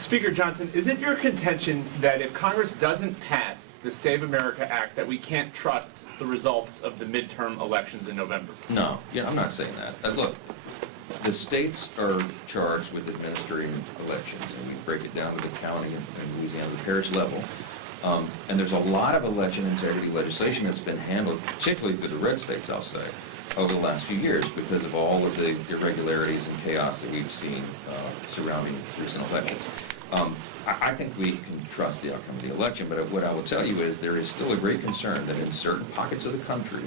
Speaker Johnson, is it your contention that if Congress doesn't pass the Save America Act, that we can't trust the results of the midterm elections in November? No, I'm not saying that. Look, the states are charged with administering elections, and we break it down to the county and Louisiana, the parish level. And there's a lot of election integrity legislation that's been handled, particularly for the red states, I'll say, over the last few years because of all of the irregularities and chaos that we've seen surrounding recent elections. I think we can trust the outcome of the election, but what I will tell you is there is still a great concern that in certain pockets of the country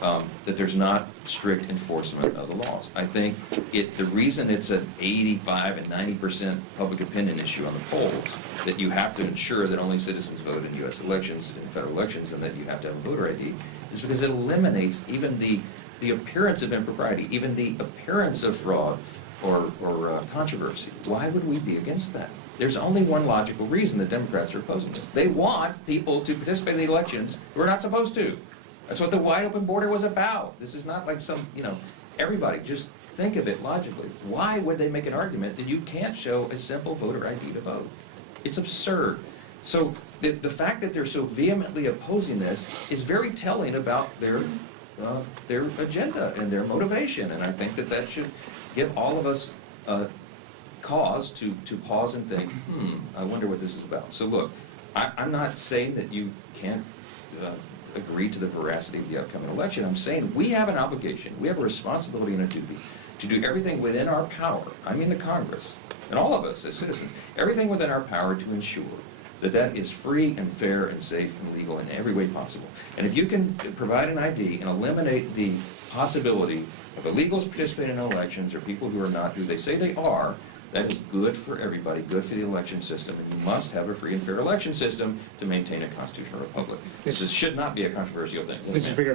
that there's not strict enforcement of the laws. I think the reason it's an 85 and 90% public opinion issue on the polls, that you have to ensure that only citizens vote in U.S. elections, in federal elections, and that you have to have a voter ID, is because it eliminates even the appearance of impropriety, even the appearance of fraud or controversy. Why would we be against that? There's only one logical reason the Democrats are opposing this. They want people to participate in the elections who are not supposed to. That's what the wide open border was about. This is not like some, everybody, just think of it logically. Why would they make an argument that you can't show a simple voter ID to vote? It's absurd. So the fact that they're so vehemently opposing this is very telling about their agenda and their motivation, and I think that should give all of us cause to pause and think, I wonder what this is about. So look, I'm not saying that you can't agree to the veracity of the upcoming election. I'm saying we have an obligation, we have a responsibility and a duty to do everything within our power, I mean the Congress, and all of us as citizens, everything within our power to ensure that is free and fair and safe and legal in every way possible. And if you can provide an ID and eliminate the possibility of illegals participating in elections or people who are not who they say they are, that is good for everybody, good for the election system, and you must have a free and fair election system to maintain a constitutional republic. This should not be a controversial thing. Mr. Speaker.